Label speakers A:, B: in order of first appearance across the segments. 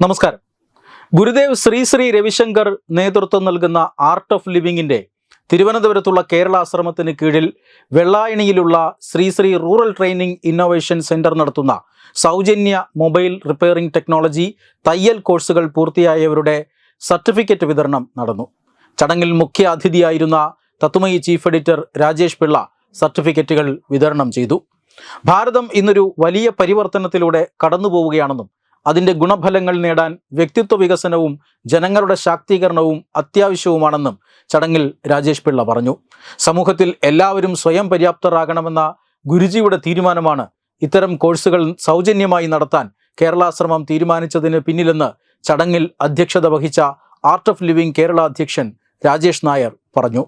A: നമസ്കാരം. ഗുരുദേവ് ശ്രീ ശ്രീ രവിശങ്കർ നേതൃത്വം നൽകുന്ന ആർട്ട് ഓഫ് ലിവിങ്ങിന്റെ തിരുവനന്തപുരത്തുള്ള കേരള കേരളാശ്രമത്തിന് കീഴിൽ വെള്ളായണിയിലുള്ള Sri Sri rural training innovation centre നടത്തുന്ന സൗജന്യ മൊബൈൽ റിപ്പയറിംഗ് ടെക്നോളജി തയ്യൽ കോഴ്സുകൾ പൂർത്തിയായവരുടെ സർട്ടിഫിക്കറ്റ് വിതരണം നടന്നു. ചടങ്ങിൽ മുഖ്യ അതിഥിയായിരുന്ന തത്തുമയി ചീഫ് എഡിറ്റർ രാജേഷ് പിള്ള സർട്ടിഫിക്കറ്റുകൾ വിതരണം ചെയ്തു. ഭാരതം ഇന്നൊരു വലിയ പരിവർത്തനത്തിലൂടെ കടന്നു പോവുകയാണെന്നും അതിന്റെ ഗുണഫലങ്ങൾ നേടാൻ വ്യക്തിത്വ വികസനവും ജനങ്ങളുടെ ശാക്തീകരണവും അത്യാവശ്യവുമാണെന്നും ചടങ്ങിൽ രാജേഷ് പിള്ള പറഞ്ഞു. സമൂഹത്തിൽ എല്ലാവരും സ്വയം പര്യാപ്തരാകണമെന്ന ഗുരുജിയുടെ തീരുമാനമാണ് ഇത്തരം കോഴ്സുകൾ സൗജന്യമായി നടത്താൻ കേരളാശ്രമം തീരുമാനിച്ചതിന് പിന്നിലെന്ന് ചടങ്ങിൽ അധ്യക്ഷത വഹിച്ച ആർട്ട് ഓഫ് ലിവിംഗ് കേരള അധ്യക്ഷൻ രാജേഷ് നായർ പറഞ്ഞു.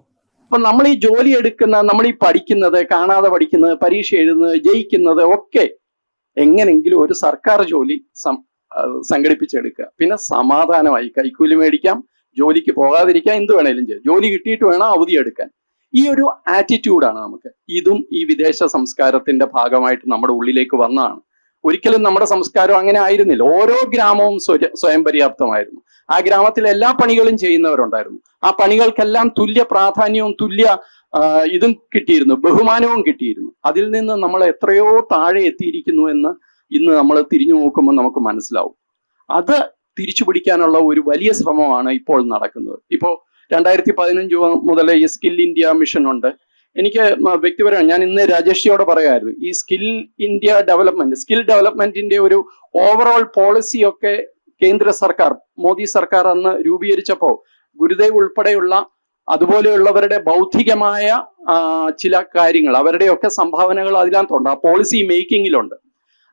B: അപ്പൊ നമ്മൾ ഈ ജോലി എടുക്കുന്ന നമ്മൾ ഈ പഠിക്കുന്നത് കാണാതെ പഠിക്കുന്നത് പരീക്ഷ എഴുതുന്നത് ജയിക്കുന്നത് ഒക്കെ എങ്ങനെങ്കിലും ഒരു സർക്കാർ ജോലി സംഘടിപ്പിച്ചെടുക്കുക. പിന്നെ സമാധാനമായി കൈക്കൂലി മേടിക്കാം ജോലിക്ക് പോകാതിരിക്കാം എന്ത് വേണേലും ചെയ്യാം. ജോലി കിട്ടിയിട്ട് വേണം അവധി എടുക്കാൻ. ഈ ഒരു ആറ്റിറ്റ്യൂഡാണ് നമുക്ക്. ഇതും ഈ വിദേശ സംസ്കാരത്തിന്റെ ഭാഗമായിട്ട് നമ്മുടെ ഉള്ളിലേക്ക് വന്നതാണ്. ഒരിക്കലും നമ്മുടെ സംസ്കാരം അങ്ങനെ ആയിരുന്നില്ല. ഓരോ ഗ്രാമവും സ്വയം പര്യാപ്തമായിരുന്നു. ആ ഗ്രാമത്തിൽ എല്ലാ പണികളും ചെയ്യുന്നവരുണ്ടായിരുന്നു. ആ പണികൾക്കെല്ലാം തുല്യ പ്രാധാന്യവും തുല്യ ഇതും കിട്ടിയിരുന്നു. ബഹുമാനവും കിട്ടിയിരുന്നു. അതിൽ നിന്ന് നമ്മൾ എത്രയോ താഴെ എത്തിയിരിക്കുന്നു എന്ന് ഇന്ന് നമ്മൾ തിരിഞ്ഞു നോക്കുമ്പോൾ നമുക്ക് മനസ്സിലാവും. അത് തിരിച്ചു പിടിക്കാനുള്ള ഒരു വലിയ ശ്രമമാണ് ഇപ്പോൾ നടക്കുന്നത്. ഇപ്പോൾ രണ്ടായിരത്തി പതിനഞ്ച് മുതൽ ഈ സ്കിൽ ഇന്ത്യ മിഷൻ ഉണ്ട്. എനിക്ക് വ്യക്തിപരമായി ഞാൻ ഇന്ന് രാജേഷിയോട് പറയായിരുന്നു. ഈ സ്കിൽ ഇന്ത്യ ഡെവലപ്മെന്റ് സ്കിൽ ഡെവലപ്മെന്റിന്റെ ഒരു ഓവറോൾ പോളിസി ഒക്കെ കേന്ദ്ര സർക്കാർ മോദി സർക്കാർ അന്ന് രൂപീകരിച്ചപ്പോൾ ഗുരുദേവ് ഉൾപ്പെടെയുള്ള അതുപോലെയുള്ളവരുടെ ബൗദ്ധികമായ ചില കാര്യങ്ങൾ അവരുടെയൊക്കെ സംഭാവനകൾ അതിനകത്തുണ്ട്. ആ പോളിസി മേക്കിങ്ങിലുണ്ട്.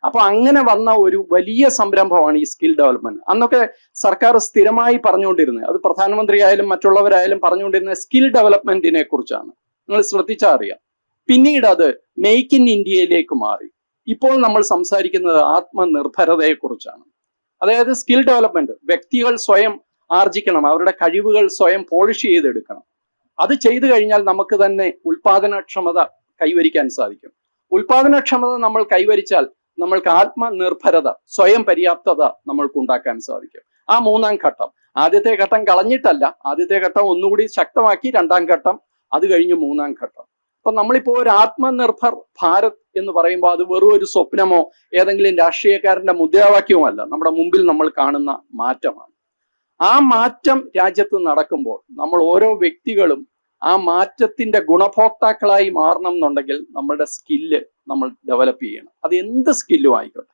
B: അപ്പൊ അങ്ങനെ വന്ന ഒരു വലിയ സംരംഭമാണ് ഈ സ്കിൽ ഡെവലപ്മെന്റ് അന്നൊക്കെ സർക്കാർ സ്ഥിരമായി പറഞ്ഞുകൊണ്ടിരുന്നത് അത് പ്രധാനമന്ത്രി ആയാലും മറ്റുള്ളവരായാലും പറഞ്ഞുകൊണ്ടിരുന്ന സ്കിൽ ഡെവലപ്മെന്റിനെ കുറിച്ചാണ്. നിങ്ങൾ ശ്രദ്ധിച്ചാൽ അറിയാം. പിന്നീട് അത് മെയ്ക്ക് ഇൻ ഇന്ത്യയിലേക്ക് മാറി. ഇപ്പോൾ നമ്മൾ സംസാരിക്കുന്നത് ആത്മനിർഭരതയെക്കുറിച്ചാണ്. അതായത് സ്കിൽ ഡെവലപ്മെന്റ് വ്യക്തികൾ സ്വയം ആർജിക്കണം അവരുടെ കഴിവുകൾ സ്വയം പോളിഷ് ചെയ്തെടുക്കണം. അത് ചെയ്തു കഴിഞ്ഞാൽ നമുക്ക് തന്നെ ഉൽപാദനക്ഷമത കൈവരിക്കാൻ സാധിക്കും. ഉൽപാദനക്ഷമത നമ്മൾ കൈവരിച്ചാൽ നമ്മൾക്ക് ആത്മനിർഭരത സ്വയം പര്യാപ്തത നമ്മൾക്ക് ഉണ്ടാക്കാൻ സാധിക്കും. ആ മൂന്നാം ഘട്ടം. ആദ്യത്തെ ഘട്ടം കളഞ്ഞിട്ടല്ല. ആദ്യത്തെ ഘട്ടം ഒന്നുകൂടി ശക്തമാക്കി രണ്ടാം ഘട്ടം അത് കഴിഞ്ഞ് മൂന്നാം ഘട്ടം. അപ്പൊ നമ്മളിപ്പോ ഒരു ആത്മനിർഭർ ഭാരത് എന്ന് പറയുമ്പോൾ അത് വെറും ഒരു സ്വപ്നമോ ഏതെങ്കിലും രാഷ്ട്രീയക്കാരന്റെ മുദ്രാവാക്യവും അല്ല നമ്മുടെ മുമ്പിൽ നമ്മൾ കാണുന്ന മാറ്റമാണ്. ആ മാറ്റം രാജ്യത്ത് നടക്കുമ്പോൾ നമ്മൾ ഓരോ വ്യക്തികളും ആ മാറ്റത്തിന്റെ ഗുണഭോക്താക്കളായി മാറണം എന്നുണ്ടെങ്കിൽ നമ്മളുടെ സ്കില്ല് നമ്മൾ ഡെവലപ്പ് ചെയ്യണം. അത് എന്ത് സ്കില്ലും ആയിക്കോട്ടെ.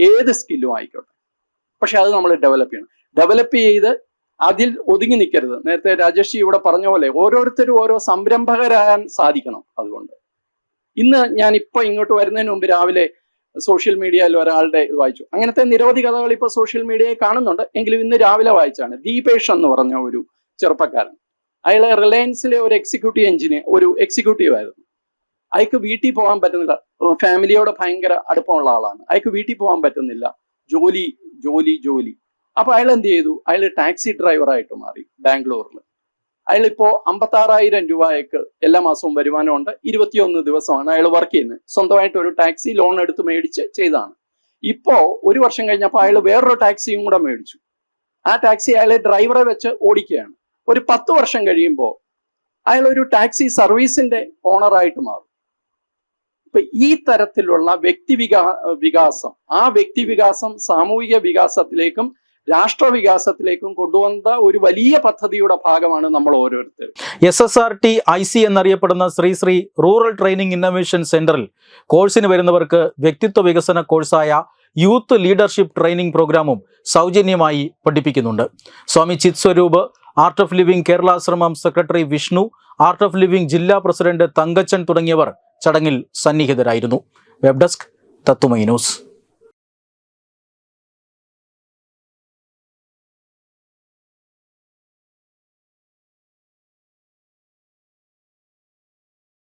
B: ഏത് സ്കില്ലും ആയിക്കോട്ടെ. പക്ഷെ അത് നമ്മൾ ഡെവലപ്പ് ചെയ്യണം. ഡെവലപ്പ് ചെയ്ത് അതിൽ ഒതുങ്ങി നിൽക്കരുത് നേരത്തെ രാജേഷ് ഇവിടെ പറഞ്ഞ പോലെ ഓരോരുത്തരും ഓരോ സംരംഭകരാകാൻ സാധിക്കണം അതുകൊണ്ട്. ഇന്ന് ഞാൻ ഇപ്പൊ ഇങ്ങോട്ട് വരുന്നതിന് മുമ്പ് രാവിലെ സോഷ്യൽ മീഡിയയിൽ ഒരാളുടെ ഇത് വായിച്ചു. അങ്ങനത്തെ നിരവധി കഥകൾ ഇപ്പൊ സോഷ്യൽ മീഡിയയിൽ കാണുന്നുണ്ട്. എങ്കിലും ഇന്ന് രാവിലെ വായിച്ചാണ് ദീപേഷ് എന്ന് പറഞ്ഞ ഒരു ചെറുപ്പക്കാരൻ. അയാൾ റിലയൻസിലെ ഒരു എക്സിക്യൂട്ടീവ് എഞ്ചിനീയർ ഒരു എക്സിക്യൂട്ടീവ് ആയിരുന്നു. അയാൾക്ക് വീട്ടിൽ പോകാൻ പറ്റുന്നില്ല. ഫാമിലിയോട് ഭയങ്കര അടുപ്പമുള്ള ആളാണ്. അയാൾക്ക് വീട്ടിൽ പോകാൻ പറ്റുന്നില്ല. ജോലി ജോലി ജോലി. അപ്പൊ അയാൾ എന്ത് ചെയ്തു? അയാൾ ടാക്സി ഡ്രൈവറായിട്ട് മാറി ബാംഗ്ലൂരിൽ. അയാൾ ഇപ്പോ അമ്പത്താറായിരം രൂപയ്ക്ക് എല്ലാ മാസവും വരുമാനമുണ്ട് ഇരുപത്തിയൊന്ന് ദിവസമാണ് അയാൾ വർക്ക് ചെയ്യുന്നത്. സ്വന്തമായിട്ട് ഒരു ടാക്സി ലോൺ എടുത്ത് മേടിച്ച് ചെയ്താണ് ഇപ്പോ ഒരു വർഷം കഴിഞ്ഞപ്പോൾ അയാൾ വേറൊരു ടാക്സിയും കൂടെ മേടിച്ചു. ആ ടാക്സി അയാളെ ഡ്രൈവറെ വെച്ച് ഓടിക്കുകയാണ്. ഒരു പത്ത് വർഷം കഴിയുമ്പോൾ അയാൾ ഒരു ടാക്സി സർവീസിന്റെ ഓണറായിട്ട് മാറും. ഇപ്പൊ ഈ തരത്തിലുള്ള വ്യക്തി വികാ വികാസം ആ വ്യക്തി വികാസം സാമൂഹിക വികാസത്തിലേക്കും രാഷ്ട്ര വികാസത്തിലേക്കും കൊണ്ടുവന്ന ഒരു വലിയ പദ്ധതിയുടെ ഭാഗമാണ് നമ്മൾ ഓരോരുത്തരും.
A: S S R T I C എന്നറിയപ്പെടുന്ന Sri Sri rural training innovation സെന്ററിൽ കോഴ്സിന് വരുന്നവർക്ക് വ്യക്തിത്വ വികസന കോഴ്സായ യൂത്ത് ലീഡർഷിപ്പ് ട്രെയിനിങ് പ്രോഗ്രാമും സൗജന്യമായി പഠിപ്പിക്കുന്നുണ്ട്. Swami Chit Swaroop art of living കേരളാശ്രമം secretary Vishnu art of living ജില്ലാ പ്രസിഡന്റ് തങ്കച്ചൻ തുടങ്ങിയവർ ചടങ്ങിൽ സന്നിഹിതരായിരുന്നു. വെബ് ഡെസ്ക് തത്തുമൈ ന്യൂസ്